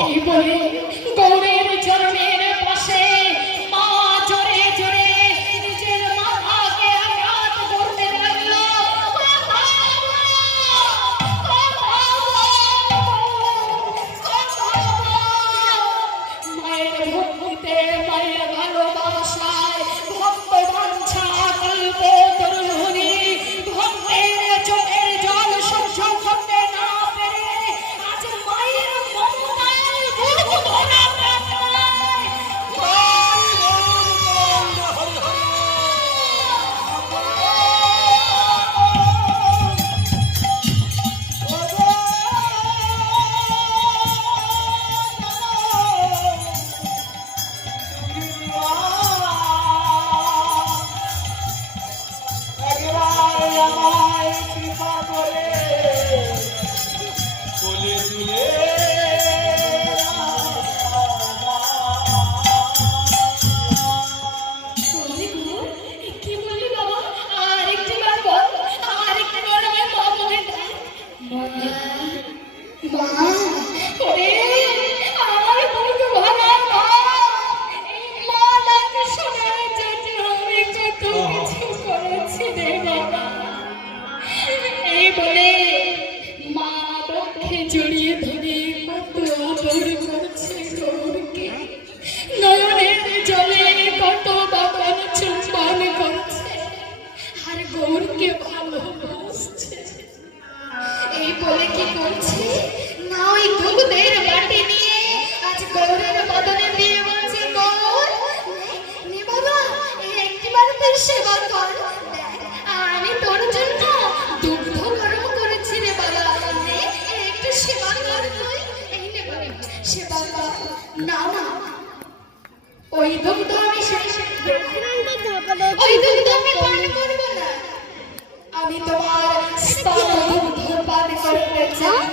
এই বলে গৌরের চরণের পাশে মা জোরে জোরে নিজের মাথাকে আঘাত করতে লাগলো। মায়ের ভক্তিতে, মায়ের ভালোবাসায়, ভক্ত বাঞ্ছা কল্প তরুণী ভক্তের চোখের জল সহ্য করতে না পেরে আজ মায়ের মমতায় বুক ভরা প্রার্থনায় কি বললি বাবা? আর একটু বার বল, আর একটু বল আমার মা বলে মা ওরে আমার বুক ভরা মা। এই মা ডাক শোনার জন্য আমি কত কিছু করেছি রে বাবা। এই বলে মা বক্ষে জড়িয়ে ধরে কত আদর করছে গৌরকে, নয়নের জলে কত বাগান চুম্বন করছে আর গৌরকে ভালোবাসছে। এই বলে কি করছে না, ওই দুধের বাটি নিয়ে আজ গৌরের বদনে দিয়ে বলছে, গৌর নে বাবা, এই একটিবার তোর সেবা কর। দেখ আমি তোর জন্য দুগ্ধ গরম করেছি রে বাবা, নে একটু সেবা কর তুই। এই নে বাবা সেবা কর। না না, ওই দুগ্ধ আমি ওই দুগ্ধ আমি পান করবো না, আমি তোমার স্তন দুগ্ধ পান করতে চাই।